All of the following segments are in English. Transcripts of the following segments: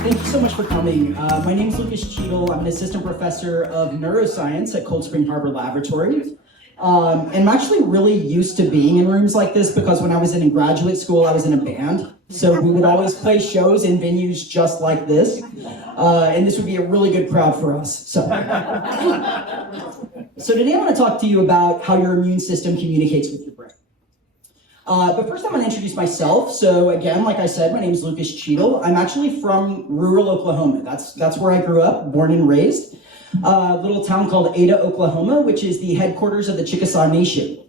Thank you so much for coming. My name is Lucas Cheadle. I'm an assistant professor of neuroscience at Cold Spring Harbor Laboratory. And I'm actually really used to being in rooms like this because when I was in graduate school, I was in a band. So we would always play shows in venues just like this. And this would be a really good crowd for us. So today I want to talk to you about how your immune system communicates with your brain. But first I'm going to introduce myself. So again, like I said, my name is Lucas Cheadle. I'm actually from rural Oklahoma. That's where I grew up, born and raised. A little town called Ada, Oklahoma, which is the headquarters of the Chickasaw Nation.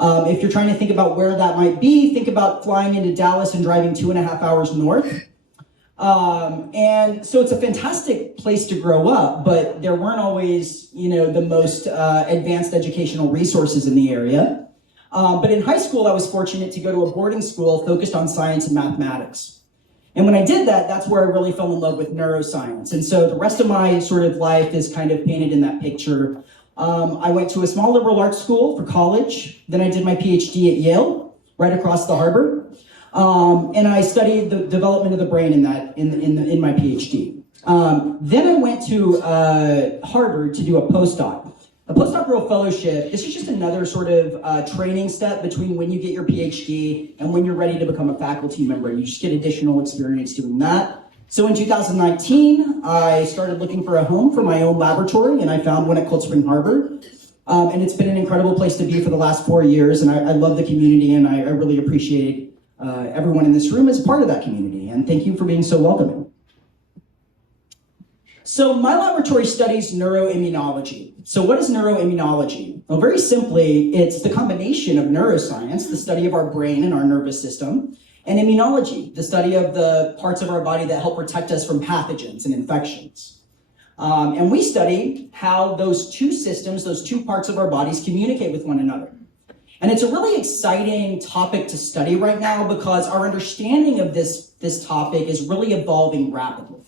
If you're trying to think about where that might be, think about flying into Dallas and driving 2.5 hours north. And so it's a fantastic place to grow up, but there weren't always, the most advanced educational resources in the area. But in high school, I was fortunate to go to a boarding school focused on science and mathematics. And when I did that, that's where I really fell in love with neuroscience. And so the rest of my sort of life is kind of painted in that picture. I went to a small liberal arts school for college. Then I did my Ph.D. at Yale, right across the harbor. And I studied the development of the brain in my Ph.D. Then I went to Harvard to do a postdoc. A postdoctoral fellowship, this is just another sort of training step between when you get your PhD and when you're ready to become a faculty member. You just get additional experience doing that. So in 2019, I started looking for a home for my own laboratory, and I found one at Cold Spring Harbor. And it's been an incredible place to be for the last 4 years, and I love the community, and I really appreciate everyone in this room as part of that community. And thank you for being so welcoming. So my laboratory studies neuroimmunology. So what is neuroimmunology? Well, very simply, it's the combination of neuroscience, the study of our brain and our nervous system, and immunology, the study of the parts of our body that help protect us from pathogens and infections. And we study how those two systems, those two parts of our bodies communicate with one another. And it's a really exciting topic to study right now because our understanding of this topic is really evolving rapidly.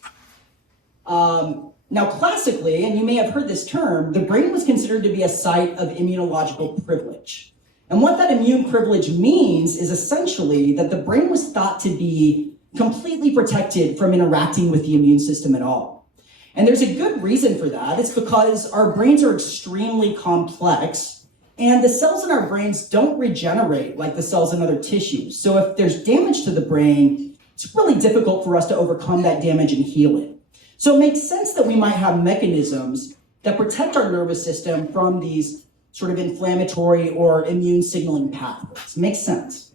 Now, classically, and you may have heard this term, the brain was considered to be a site of immunological privilege. And what that immune privilege means is essentially that the brain was thought to be completely protected from interacting with the immune system at all. And there's a good reason for that. It's because our brains are extremely complex, and the cells in our brains don't regenerate like the cells in other tissues. So if there's damage to the brain, it's really difficult for us to overcome that damage and heal it. So it makes sense that we might have mechanisms that protect our nervous system from these sort of inflammatory or immune signaling pathways. Makes sense.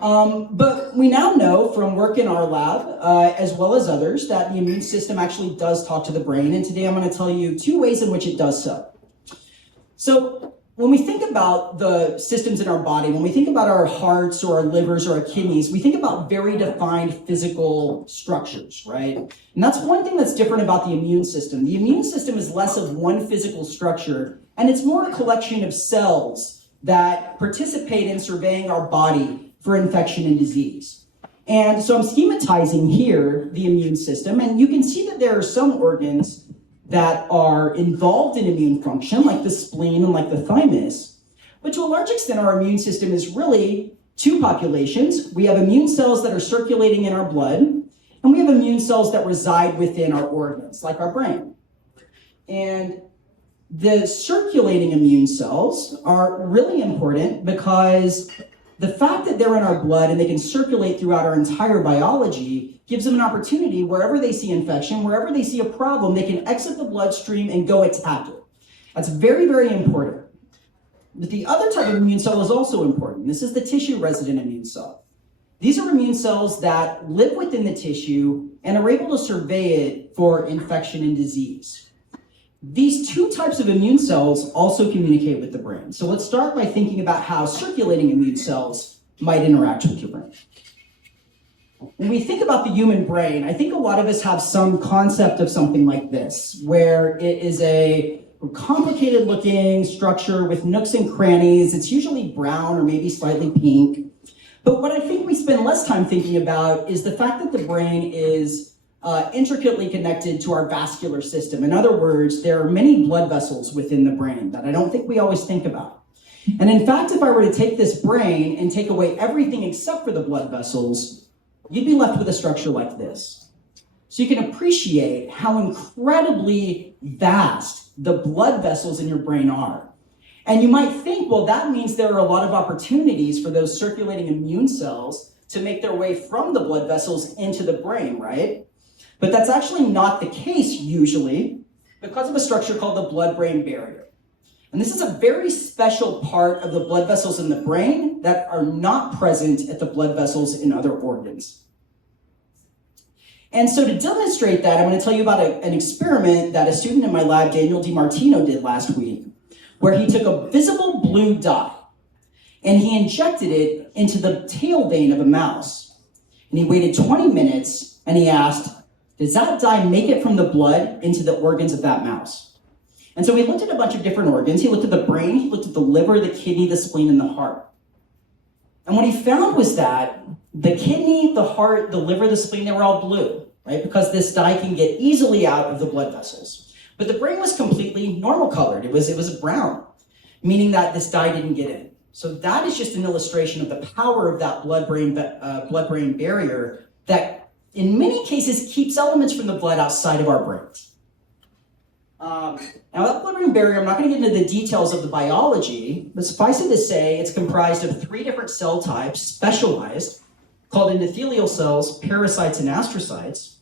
But we now know from work in our lab, as well as others, that the immune system actually does talk to the brain. And today I'm going to tell you 2 ways in which it does so. So when we think about the systems in our body, when we think about our hearts or our livers or our kidneys, we think about very defined physical structures, right? And that's one thing that's different about the immune system. The immune system is less of one physical structure, and it's more a collection of cells that participate in surveying our body for infection and disease. And so I'm schematizing here the immune system, and you can see that there are some organs that are involved in immune function, like the spleen and like the thymus. But to a large extent, our immune system is really 2 populations. We have immune cells that are circulating in our blood, and we have immune cells that reside within our organs, like our brain. And the circulating immune cells are really important because the fact that they're in our blood and they can circulate throughout our entire biology gives them an opportunity wherever they see infection, wherever they see a problem, they can exit the bloodstream and go attack it. That's very, very important. But the other type of immune cell is also important. This is the tissue-resident immune cell. These are immune cells that live within the tissue and are able to survey it for infection and disease. These 2 types of immune cells also communicate with the brain. So let's start by thinking about how circulating immune cells might interact with your brain. When we think about the human brain, I think a lot of us have some concept of something like this, where it is a complicated looking structure with nooks and crannies. It's usually brown or maybe slightly pink. But what I think we spend less time thinking about is the fact that the brain is intricately connected to our vascular system. In other words, there are many blood vessels within the brain that I don't think we always think about. And in fact, if I were to take this brain and take away everything except for the blood vessels, you'd be left with a structure like this. So you can appreciate how incredibly vast the blood vessels in your brain are. And you might think, well, that means there are a lot of opportunities for those circulating immune cells to make their way from the blood vessels into the brain, right? But that's actually not the case usually because of a structure called the blood-brain barrier. And this is a very special part of the blood vessels in the brain that are not present at the blood vessels in other organs. And so to demonstrate that, I'm going to tell you about an experiment that a student in my lab, Daniel DiMartino, did last week, where he took a visible blue dye and he injected it into the tail vein of a mouse. And he waited 20 minutes and he asked, does that dye make it from the blood into the organs of that mouse? And so he looked at a bunch of different organs. He looked at the brain, he looked at the liver, the kidney, the spleen, and the heart. And what he found was that the kidney, the heart, the liver, the spleen, they were all blue, right? Because this dye can get easily out of the blood vessels. But the brain was completely normal colored. It was brown, meaning that this dye didn't get in. So that is just an illustration of the power of that blood-brain barrier that in many cases keeps elements from the blood outside of our brains. Now that blood-brain barrier, I'm not going to get into the details of the biology, but suffice it to say it's comprised of 3 different cell types, specialized, called endothelial cells, parasites, and astrocytes.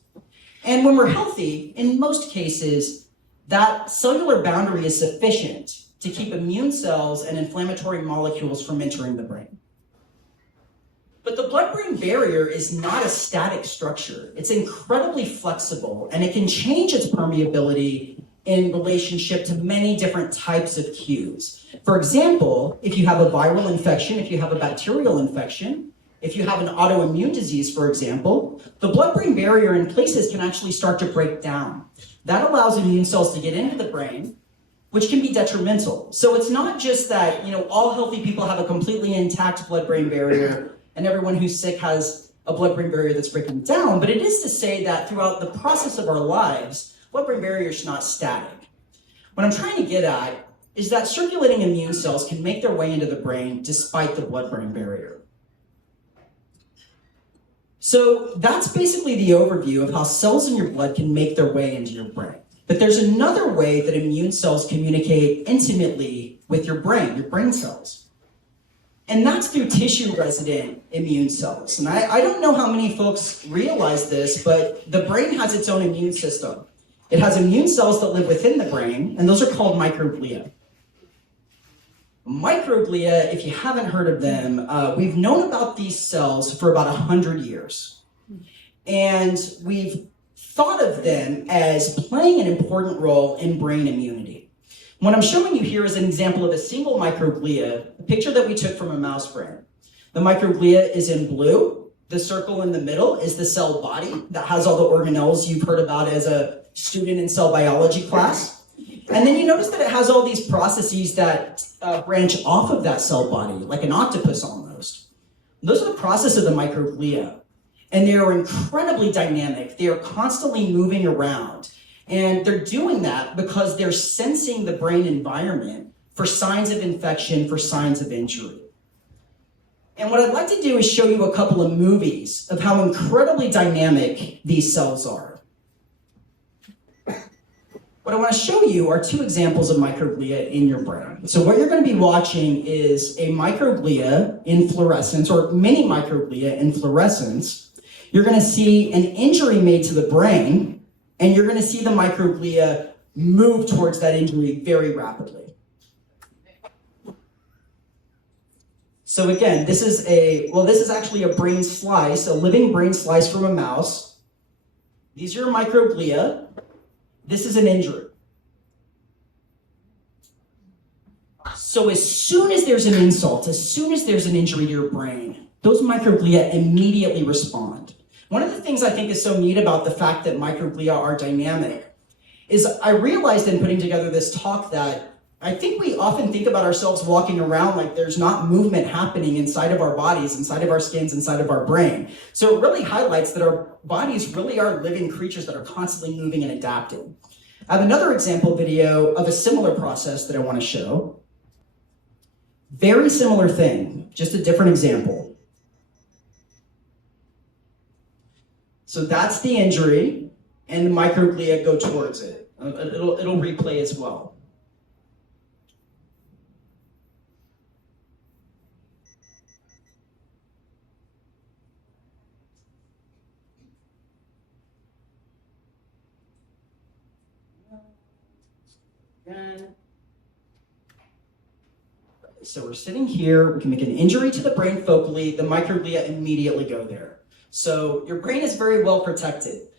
And when we're healthy, in most cases, that cellular boundary is sufficient to keep immune cells and inflammatory molecules from entering the brain. But the blood-brain barrier is not a static structure. It's incredibly flexible, and it can change its permeability in relationship to many different types of cues. For example, if you have a viral infection, if you have a bacterial infection, if you have an autoimmune disease, for example, the blood-brain barrier in places can actually start to break down. That allows immune cells to get into the brain, which can be detrimental. So it's not just that, all healthy people have a completely intact blood-brain barrier and everyone who's sick has a blood-brain barrier that's breaking down, but it is to say that throughout the process of our lives, blood-brain barrier is not static. What I'm trying to get at is that circulating immune cells can make their way into the brain despite the blood-brain barrier. So that's basically the overview of how cells in your blood can make their way into your brain. But there's another way that immune cells communicate intimately with your brain cells. And that's through tissue-resident immune cells. And I don't know how many folks realize this, but the brain has its own immune system. It has immune cells that live within the brain, and those are called microglia. Microglia, if you haven't heard of them, we've known about these cells for about 100 years. And we've thought of them as playing an important role in brain immunity. What I'm showing you here is an example of a single microglia, a picture that we took from a mouse brain. The microglia is in blue. The circle in the middle is the cell body that has all the organelles you've heard about as a student in cell biology class. And then you notice that it has all these processes that branch off of that cell body, like an octopus almost. Those are the processes of the microglia. And they are incredibly dynamic. They are constantly moving around. And they're doing that because they're sensing the brain environment for signs of infection, for signs of injury. And what I'd like to do is show you a couple of movies of how incredibly dynamic these cells are. What I want to show you are 2 examples of microglia in your brain. So what you're going to be watching is a microglia in fluorescence, or mini microglia in fluorescence. You're going to see an injury made to the brain, and you're going to see the microglia move towards that injury very rapidly. So again, this is actually a brain slice, a living brain slice from a mouse. These are microglia. This is an injury. So as soon as there's an insult, as soon as there's an injury to your brain, those microglia immediately respond. One of the things I think is so neat about the fact that microglia are dynamic is I realized in putting together this talk that I think we often think about ourselves walking around like there's not movement happening inside of our bodies, inside of our skins, inside of our brain. So it really highlights that our bodies really are living creatures that are constantly moving and adapting. I have another example video of a similar process that I want to show. Very similar thing, just a different example. So that's the injury. and the microglia go towards it. It'll replay as well. So we're sitting here, we can make an injury to the brain focally, the microglia immediately go there. So your brain is very well protected.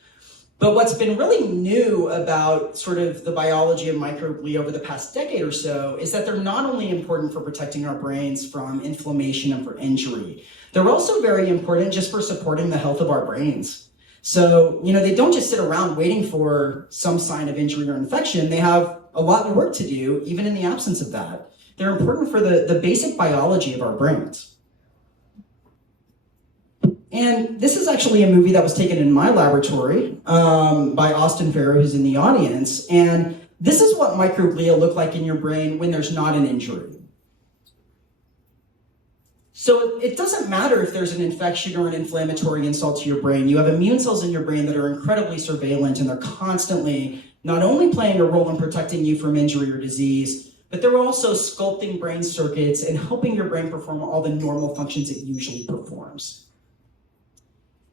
But what's been really new about sort of the biology of microglia over the past decade or so is that they're not only important for protecting our brains from inflammation and for injury, they're also very important just for supporting the health of our brains. So, they don't just sit around waiting for some sign of injury or infection. They have a lot of work to do, even in the absence of that. They're important for the basic biology of our brains. And this is actually a movie that was taken in my laboratory by Austin Farrow, who's in the audience. And this is what microglia look like in your brain when there's not an injury. So it doesn't matter if there's an infection or an inflammatory insult to your brain. You have immune cells in your brain that are incredibly surveillant, and they're constantly not only playing a role in protecting you from injury or disease, but they're also sculpting brain circuits and helping your brain perform all the normal functions it usually performs.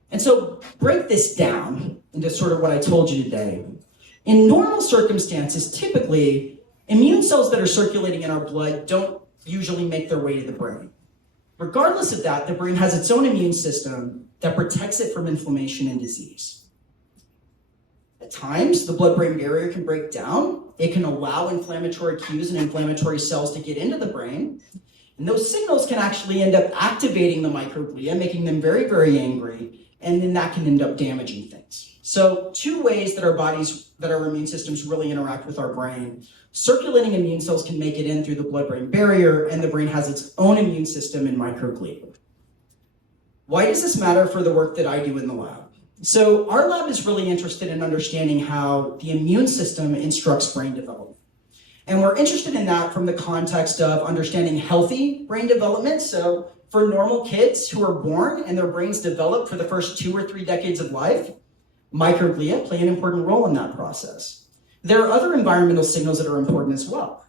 And so break this down into sort of what I told you today. In normal circumstances, typically, immune cells that are circulating in our blood don't usually make their way to the brain. Regardless of that, the brain has its own immune system that protects it from inflammation and disease. At times, the blood-brain barrier can break down. It can allow inflammatory cues and inflammatory cells to get into the brain. And those signals can actually end up activating the microglia, making them very, very angry, and then that can end up damaging things. So 2 ways that our immune systems really interact with our brain. Circulating immune cells can make it in through the blood-brain barrier, and the brain has its own immune system in microglia. Why does this matter for the work that I do in the lab? So our lab is really interested in understanding how the immune system instructs brain development. And we're interested in that from the context of understanding healthy brain development. So for normal kids who are born and their brains develop for the first 2 or 3 decades of life, microglia play an important role in that process. There are other environmental signals that are important as well.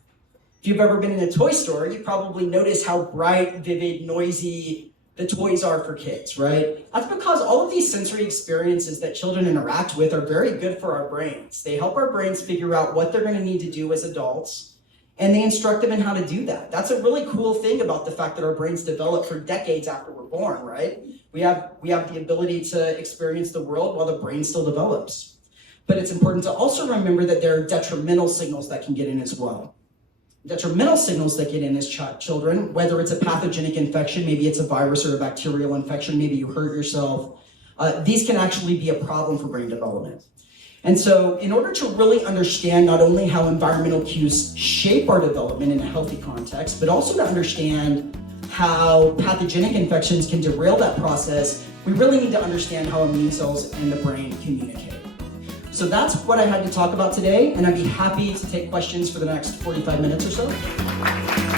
If you've ever been in a toy store, you probably notice how bright, vivid, noisy the toys are for kids, right? That's because all of these sensory experiences that children interact with are very good for our brains. They help our brains figure out what they're going to need to do as adults, and they instruct them in how to do that. That's a really cool thing about the fact that our brains develop for decades after we're born, right? We have the ability to experience the world while the brain still develops. But it's important to also remember that there are detrimental signals that can get in as well. Detrimental signals that get in as children, whether it's a pathogenic infection, maybe it's a virus or a bacterial infection, maybe you hurt yourself, these can actually be a problem for brain development. And so in order to really understand not only how environmental cues shape our development in a healthy context, but also to understand how pathogenic infections can derail that process, we really need to understand how immune cells and the brain communicate. So that's what I had to talk about today, and I'd be happy to take questions for the next 45 minutes or so.